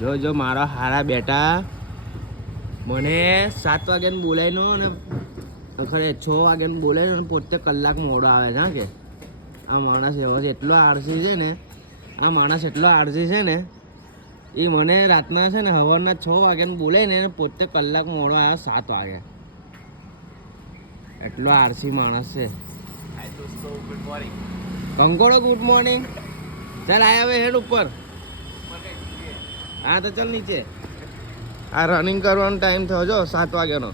જો મારા હારા બેટા મને 7 વાગ્યાને બોલાવીનો અને ખરે 6 વાગ્યાને બોલાવીનો અને પોતે કલાક મોડો આવે છે કે આ માણસ એવો છે એટલો આળસી છે ને એ મને રાતના છે ને સવારના 6 વાગ્યાને બોલાવીને પોતે કલાક મોડો આવે 7 વાગે એટલો આળસી માણસ છે. કંકોડો ગુડ મોર્નિંગ. ચાલ આયા હવે હેડ ઉપર. હા તો ચાલ નીચે. આ રનિંગ કરવાનો ટાઈમ થયો જો 7 વાગ્યાનો.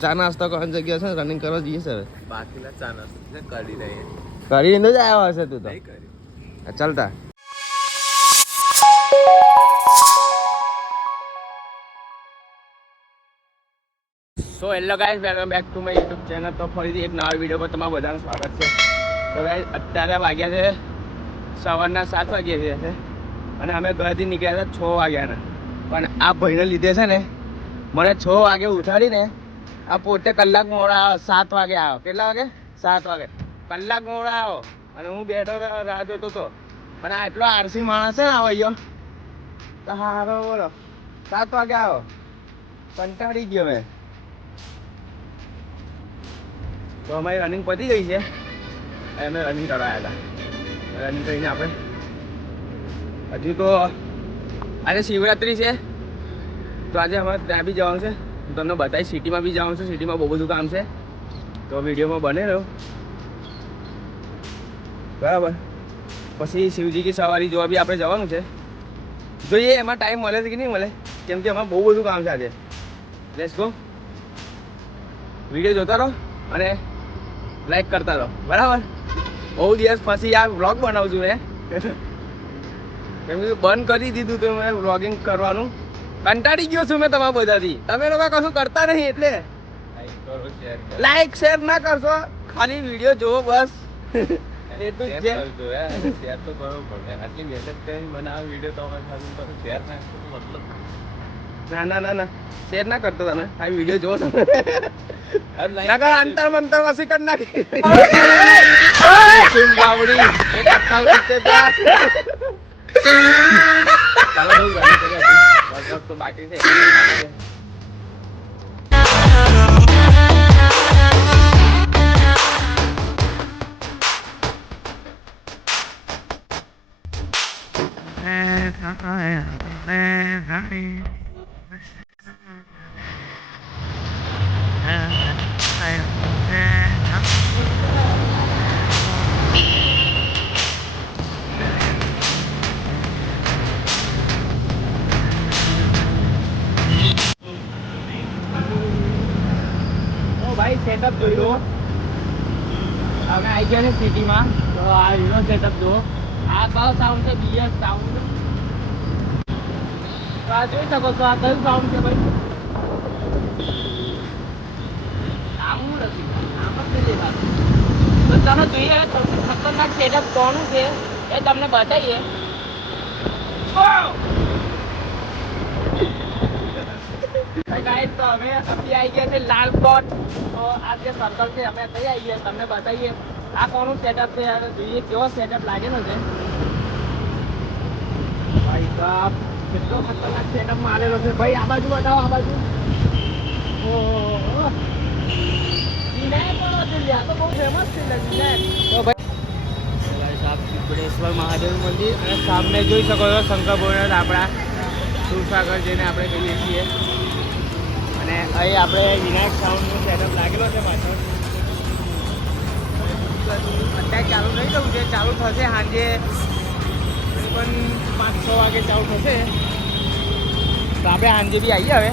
ચા નાસ્તો કરવાની જગ્યા છે રનિંગ કરવા જઈએ છે હવે. બાકીના ચા નાસ્તો કરી દઈએ. કરીને જ આવ્યો હશે તું તો. ચાલતા. So hello guys, welcome back to my YouTube channel. તો ફરીથી એક નવા વિડીયો પર તમારું બધાનું સ્વાગત છે. તો ગાઈસ અત્યારે વાગ્યા છે સવારના 7 વાગ્યા છે અને અમે ઘરેથી નીકળ્યા હતા 6 વાગ્યાના. પણ આ ભાઈને લીધે છે ને મને 6 વાગે ઉઠાડીને આ પોતે કલાક મોડા આવ્યો. 7 વાગે આવ્યો. કેટલા વાગે? 7 વાગે. કલાક મોડા આવ્યો અને હું બેઠો રાહ જોતો હતો. પણ આ એટલો આળસી માણસ છે ને આવ્યો તો હારો બોલો 7 વાગે આવ્યો. કંટાળી ગયો મેં. તો અમારી રનિંગ પતી ગઈ છે. અમે રનિંગ કરવા આવ્યા હતા. રનિંગ કરીને આપણે હજુ તો આજે શિવરાત્રિ છે તો આજે અમારે ત્યાં બી જવાનું છે. હું તમને બતાવીશ. સિટીમાં બી જવાનું છે. સિટીમાં બહુ બધું કામ છે તો વિડીયોમાં બને રહ્યો બરાબર. પછી શિવજી કી સવારી જોવા બી આપણે જવાનું છે. જોઈએ એમાં ટાઈમ મળે છે કે નહીં મળે, કેમ કે એમાં બહુ બધું કામ છે આજે. Let's go. વિડીયો જોતા રહો અને લાઈક કરતા રહો બરાબર. બહુ દિવસ પછી આ વ્લોગ બનાવું છું મેં. કેમ કે બંધ કરી દીધું તો મેં વ્લોગિંગ કરવાનું. કંટાળી ગયો છું મેં તમારા બધાથી. તમે લોકો કશું કરતા નહીં એટલે લાઈક શેર ના કરશો, ખાલી વિડીયો જોવો બસ. એટલું જ છે. શેર તો કરવો પડે. આટલી મહેનત કરી મને આ વિડીયો તમે શેર ના કરો મતલબ ના શેર ના કરતો તમે. આ વિડીયો જોવો તમે. અંતર મંતર વસી કરી નાખી. બાકી છે. ભાઈ સેટઅપ જોઈ લો. અમે આવી ગયા છે સિટીમાં તો આ હીરો સેટઅપ જો. આ કયો સાઉન્ડ છે? B S sound. તો આ જોઈ શકો છો. આ કયું સાઉન્ડ છે ભાઈ? સાઉન્ડ નથી, આમ જ નથી દેખાતું. તો તમે જોઈએ સૌથી ખતરનાક સેટઅપ કોનું છે એ તમને બતાવીએ. તો અમે આવી ગયા છે લાલકોટ. તો આ જે સર્કલ છે અમે કઈ આવી ગયા તમને બતાવીએ આ કોનું સેટઅપ છે. જોઈએ કેવો સેટઅપ લાગેલો છે. ભાઈ સાહેબ કેટલો ખતરનાક સેટઅપ મારેલો છે ભાઈ. આ બાજુ બતાવો, આ બાજુ. વિનાયક તો બહુ ફેમસ છે વિનાયક. તો ભાઈ સાહેબ સિદ્ધેશ્વર મહાદેવ મંદિર અને સામે જોઈ શકો છો શંકર ભોળાનાથ આપણા સુરસાગર જેને આપણે કહીએ છીએ. અને અહીં આપણે વિનાયક સાઉન્ડનો સેટઅપ લાગેલો છે પાછળ. અત્યારે ચાલુ થઈ ગયું છે. ચાલુ થશે સાંજે પણ 5-6 વાગે ચાલુ થશે. તો આપણે સાંજે બી આવીએ હવે.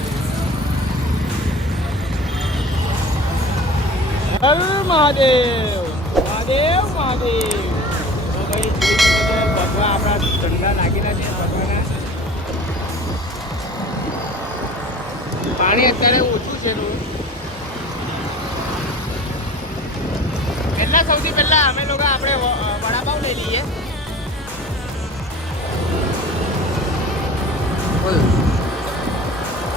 હર મહાદેવ મહાદેવ મહાદેવ. તો ભાઈ ભગવાન આપણા ઝંડા લાગેલા છે. ભગવાનના પાણી અત્યારે ઓછું છે. એટલા સૌથી પહેલા અમે લોકો આપણે વડાપાવ લઈ લઈએ.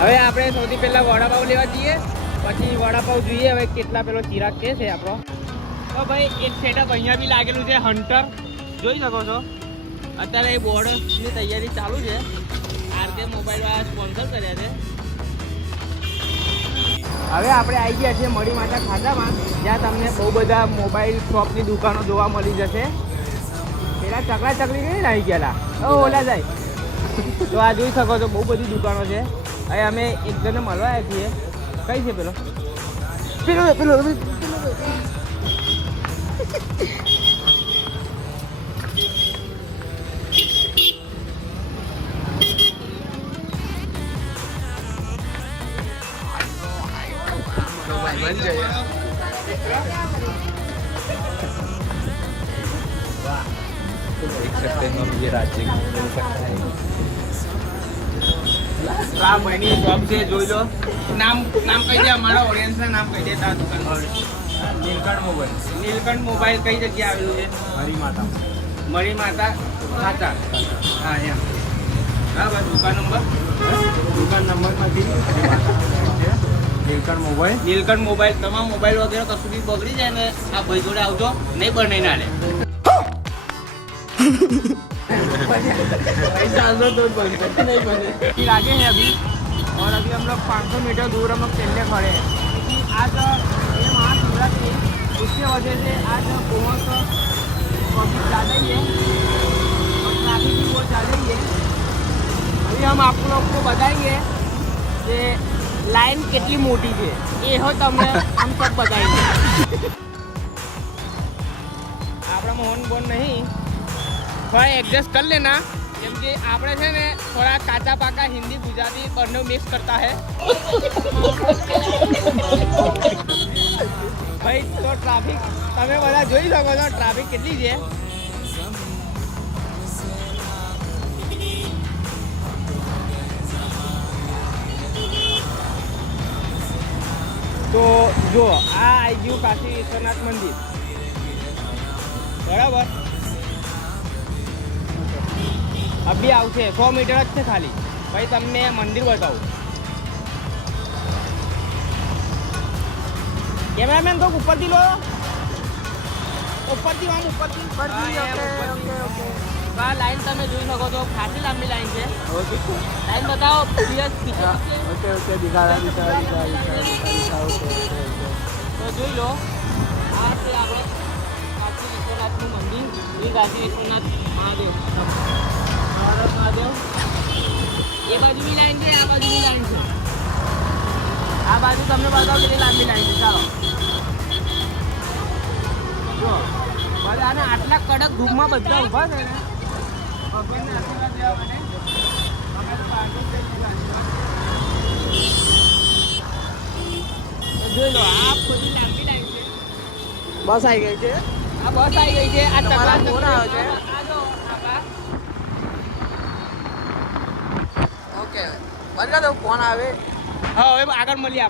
હવે આપણે સૌથી પહેલા વડાપાવ લેવા જઈએ. પછી વડાપાવ જોઈએ હવે કેટલા પેલો ચિરાગ કે છે આપણો. તો ભાઈ એક સેટઅપ અહીંયા બી લાગેલું છે હન્ટર. જોઈ શકો છો અત્યારે એ બોર્ડની તૈયારી ચાલુ છે. પોતે મોબાઈલવાળા સ્પોન્સર કર્યા છે. હવે આપણે આવી ગયા છીએ મળી માતા ખાતામાં, જ્યાં તમને બહુ બધા મોબાઈલ શોપની દુકાનો જોવા મળી જશે. પેલા ચકલા ચકલી નહીં આવી ગયા ઓલા જાય તો આ જોઈ શકો છો, બહુ બધી દુકાનો છે. હવે અમે એક જણને મળવા આવ્યા છીએ. કઈ છે પેલો પેલો પેલો बन जाए देख सकते हैं हम ये राज्य मिल सकता है. આ ભાઈની શોપ છે, જોઈ લો. નામ કહી દે, અમારા ઓડિયન્સના નામ કહી દે. આ દુકાન નીલકંઠ મોબાઈલ કઈ જગ્યાએ આવેલું છે? મરી માતા ખાતા. હા એમ. હા બસ દુકાન નંબર નીલકંઠ મોબાઈલ. તમામ મોબાઈલ વગેરે કશું બી બગડી જાય ને આ ભાઈ જોડે આવજો, નહીં બનાવી ના લે. लागे हैं अभी, और अभी हम लोग 500 मीटर दूर हम लोग चलने खड़े हैं, क्योंकि आज ये महाशिवरात्रि है, उसके वजह से आज बहुत पब्लिक ज़्यादा ही है और ट्रैफिक भी बहुत ज़्यादा ही है. अभी हम आप लोग को बताएंगे कि लाइन कितनी मोटी है, ये हो तमने हम सब बताएंगे. આપણા મોહન બોન નહીં, થોડા એડજસ્ટ कर लेना, કેમ કે આપણે છે ને થોડા કાચા પાકા હિન્દી ગુજરાતી બંને મિક્સ કરતા હે. ભાઈ તો ટ્રાફિક તમે બધા જોઈ શકો છો, ટ્રાફિક કેટલી છે. તો જો આ આવી ગયું કાશી વિશ્વનાથ મંદિર, બરાબર. અભી આવશે 100 મીટર જ છે ખાલી. ભાઈ તમને મંદિર બતાવું. કેમેરામેન તો ઉપરથી લો, ઉપરથી આમ ઉપરથી. આ લાઈન તમે જોઈ શકો છો, ખાસી લાંબી લાઈન છે. લાઈન બતાવો. ઓકે દિખા. તો જોઈ લો, આ છે આપણે કાશી વિશ્વનાથનું મંદિર. એ કાશી વિશ્વનાથ મહાદેવ. ये बाजू भी लाइन है, आ बाजू भी लाइन है. आ बाजू તમને બતાવો કેટલી લાંબી લાઈન છે. ચાલો જો બધાને આટલા કડક ધૂપમાં બધા ઊભા છે ને ભગવાનને આશીર્વાદ લેવા માટે. અમે તો પાછળ તો જોઈ લો, આ ખુદી લાંબી લાઈન છે. બસ આવી ગઈ છે. આ બસ આવી ગઈ છે. આ ટકલા ફોન આવ્યો છે. ઓકે બરકા તો ફોન આવે. હા હવે આગળ મળીએ.